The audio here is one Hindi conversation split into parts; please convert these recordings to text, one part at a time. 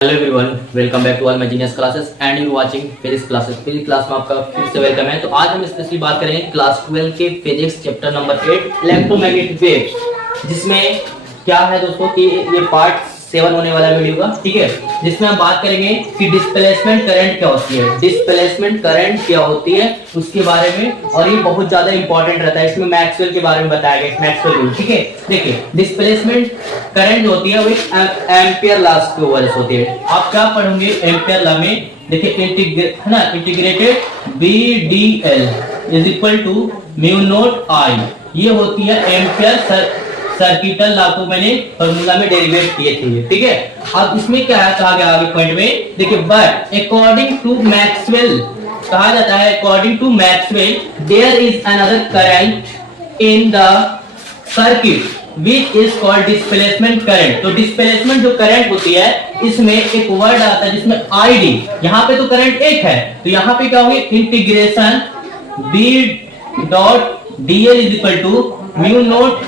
Hello everyone, welcome back to all my genius classes and you watching physics classes. Physics class में आपका फिर से वेलकम है। तो आज हम स्पेशली बात करेंगे क्लास 12 के physics chapter number 8 electromagnetic waves, जिसमें क्या है दोस्तों कि ये पार्ट 7 होने वाला वीडियो का, ठीक है, जिसमें हम बात करेंगे कि डिस्प्लेसमेंट करंट क्या होती है, डिस्प्लेसमेंट करंट क्या होती है उसके बारे में। और ये बहुत ज्यादा इंपॉर्टेंट रहता है, इसमें मैक्सवेल के बारे में बताया गया, मैक्सवेल रूल, ठीक है। देखिए डिस्प्लेसमेंट करंट जो होती है वो एम्पियर लॉस के वजह से होती है। आप क्या पढ़ोगे एम्पियर लॉ में, देखिए है ना, integrated B d L is equal to mu naught I, ये होती है एम्पियर सर्किटल लॉ को मैंने फार्मूला में डेरिवेट किए थे, ठीक है। अब इसमें क्या है कहा गया आगे पॉइंट में, देखिए बट अकॉर्डिंग टू मैक्सवेल कहा जाता है, according to Maxwell there is another current in the circuit which is called displacement current। तो डिस्प्लेसमेंट जो करंट होती है इसमें एक वर्ड आता है जिसमें ID, यहाँ पे तो करंट एक है तो यहाँ पे क्या होंगे integration B dot DL is equal to mu naught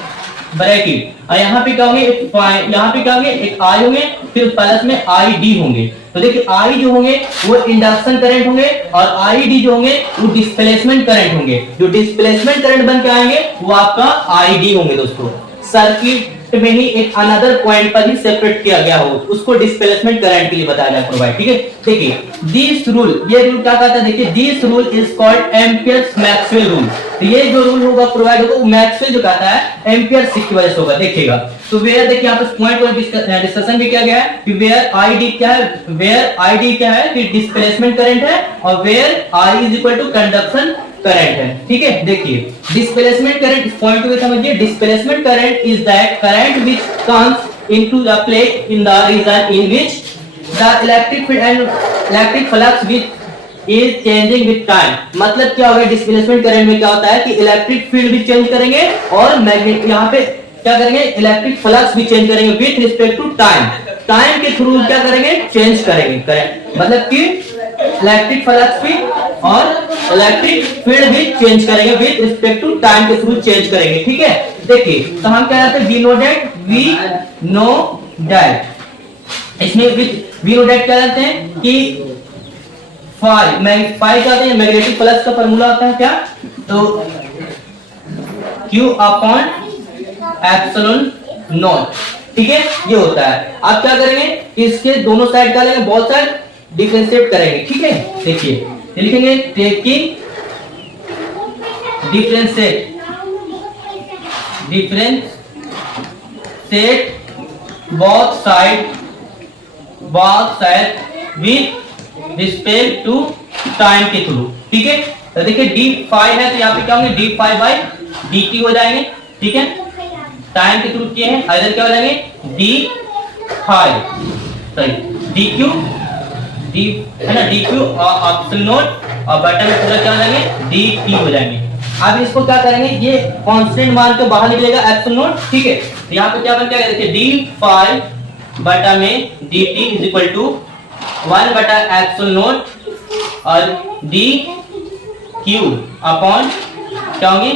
bracket, और यहाँ पे क्या होंगे यहाँ पे क्या होंगे एक I होंगे, फिर प्लस में ID होंगे। तो देखिए I जो होंगे वो इंडक्शन करंट होंगे और ID जो होंगे वो डिस्प्लेसमेंट करंट होंगे। जो डिस्प्लेसमेंट करंट बन के आएंगे वो आपका ID होंगे दोस्तों। सर्किट में ही एक अनदर पॉइंट पर ही सेपरेट किया गया हो उसको डिस्प्लेसमेंट करंट के लिए बताया जाए प्रोवाइड, ठीक है। देखिए दिस रूल, ये रूल क्या कहता है, देखिए this rule is called amperes Maxwell rule. तो ये जो रूल होगा प्रोवाइड होगा वो मैक्सवेल जो कहता है एम्पियर की वजह से होगा, देखिएगा। तो वेयर देखिए यहाँ पे पॉइंट को डिस्कशन भी किया गया है कि वेयर आईडी क्या है, वेयर आईडी क्या है कि डिस्प्लेसमेंट करंट है और where I is equal to conduction current है, ठीक है। देखिए डिस्प्लेसमेंट करंट, इस पॉइंट को समझिए, displacement current is that current which comes into the plate in the region in which the electric field and electric flux which is changing with time. मतलब क्या होगा डिस्प्लेसमेंट करंट में क्या होता है कि इलेक्ट्रिक फील्ड भी चेंज करेंगे और मैग्नेट यहाँ पे क्या करेंगे इलेक्ट्रिक फ्लक्स भी चेंज करेंगे with respect to time. Time के थ्रू क्या करेंगे चेंज करेंगे करंट, मतलब कि इलेक्ट्रिक फ्लक्स भी और इलेक्ट्रिक फील्ड भी चेंज करेंगे विद रिस्पेक्ट टू टाइम के थ्रू चेंज करेंगे, ठीक है। देखिए तो हम क्या कहते हैं वी नो दैट, इसमें वी नो दैट क्या कहते हैं कि फाई क्या होता है मैग्नेटिक फ्लक्स का फार्मूला होता है क्या, तो Q अपॉन एप्सिलॉन नॉट, ठीक है, ये होता है। आप क्या करेंगे इसके दोनों साइड का लेंगे, बोथ साइड डिफरेंशिएट करेंगे, ठीक है। देखिए लिखेंगे taking differentiate both side with respect to time के थ्रू, ठीक है। तो देखिए d5 है तो यहाँ पे क्या होंगे d5 बाई dt हो जाएंगे, ठीक है। टाइम के थ्रू किए हैं इधर क्या हो जाएंगे d5 सॉरी dq d है ना dq एप्सिलॉन नॉट और बटा में पूरा क्या हो जाएंगे dt हो जाएंगे। अब इसको क्या करेंगे ये कांस्टेंट मान के बाहर निकलेगा एप्सिलॉन नॉट, ठीक है। तो यहाँ पे क्या बन जाएगा देखिए d5 बटा में dt इज इक्वल टू 1 बटा एप्सिलॉन नॉट और dq अपॉन क्या होंगे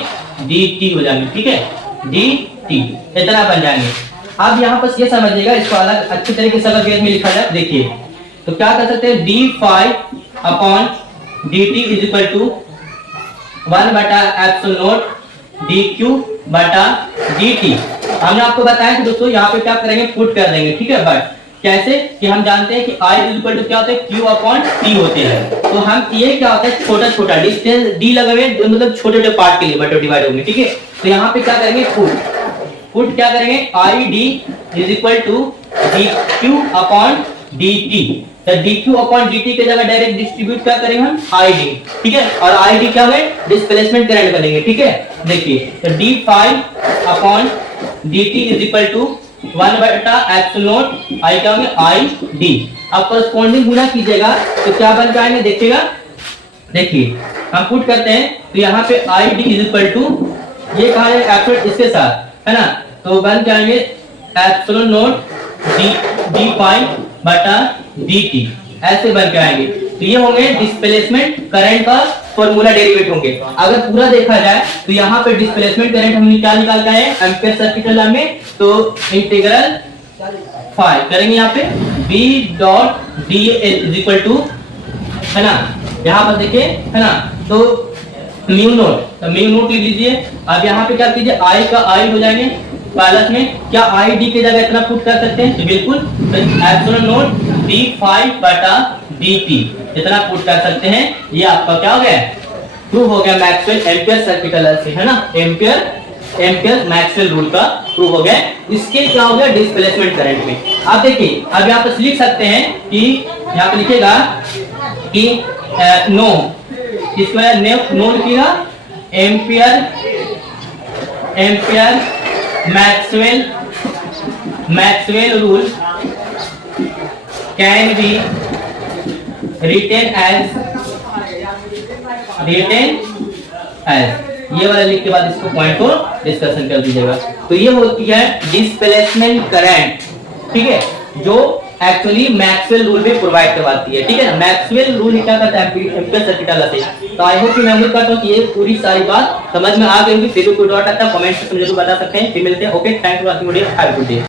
dt हो जाएंगे, ठीक है, dt इतना बन जाएंगे। अब यहाँ पर ये समझिएगा, इसको अलग अच्छी तरीके से अगर वेद में लिखा जाए, देखिए तो क्या कर सकते हैं d5 upon dt is equal to 1 बटा एप्सिलॉन नॉट dq बटा dt। हमने आपको बताया कि दोस्तों यहाँ पे क्या करेंगे पुट कर देंगे, ठीक है। बट कैसे कि हम जानते हैं कि I इज इक्वल टू क्या होता है Q अपॉन T होते हैं। तो हम ये क्या होता है छोटा छोटा डिस्टेंस d लगे हुए मतलब छोटे छोटे पार्ट के लिए बट डिवाइड होंगे, ठीक है। तो यहाँ पे क्या करेंगे पुट क्या करेंगे ID is equal to dq upon dt। तो dq अपॉन dt के जगह डायरेक्ट डिस्ट्रीब्यूट क्या करेंगे हम ID, ठीक है, और ID क्या है डिस्प्लेसमेंट करंट बनेंगे, ठीक है। देखिए तो d5 upon dt is equal to 1 बटा एप्सिलॉन नॉट आई क्या होंगे ID। अब कॉरेस्पॉन्डिंग गुना कीजिएगा तो क्या बन जाएंगे देखिएगा, देखिए हम पुट करते हैं तो यहाँ पे ID इज इक्वल टू ये कहा है एप्सिलॉन इसके साथ है ना, तो बन जाएंगे एप्सिलॉन नॉट d5 बटा dt, ऐसे बन के आएंगे। तो ये होंगे डिस्प्लेसमेंट करंट का फॉर्मूला डेरिवेट होंगे। अगर पूरा देखा जाए तो यहाँ पे डिस्प्लेसमेंट करंट हमने क्या निकाल का है एम्पियर सर्किट लॉ में, तो इंटीग्रल फाई करेंगे यहाँ पे B dot D L is equal to, है ना, यहाँ पर देखिए, है ना, तो म्यू नोट, तो म्यू नोट लिख लीजिए। अब यहाँ पे क्या कीजिए, आई का आई हो जाएंगे पायलट में, क्या आई डी की जगह इतना पुट कर सकते हैं, तो बिल्कुल, तो एप्सिलॉन नोट डी फाइव बटा डी टी इतना पुट कर सकते हैं। ये आपका क्या हो गया, प्रूव हो गया मैक्सवेल एम्पियर सर्किटल लॉ से, है ना, एम्पियर मैक्सवेल रूल का प्रूव हो गया। इसके क्या हो गया, डिस्प्लेसमेंट करंट में। आप देखिए, अब यहाँ पर लिख सकते हैं कि यहाँ पे लिखेगा कि नो, इसको नो लिखिएगा, Ampere Maxwell rule can be written as ये वाला लिख के बाद इसको पॉइंट को डिस्कशन कर दीजिएगा। तो ये होती है डिस्प्लेसमेंट करंट, ठीक है, जो एक्चुअली मैक्सवेल रूल में प्रोवाइड करवाती है, ठीक है ना। मैक्सवेल रूल क्या करता है, एम्पियर सर्किटल लॉ से। तो आई होप कि मैं उम्मीद करता हूं कि ये पूरी सारी बात समझ में आ गई होगी। फिर कोई डाउट आता है कमेंट सेक्शन में जरूर बता सकते हैं। फिर मिलते हैं। Okay, thank you for watching video, have a good day.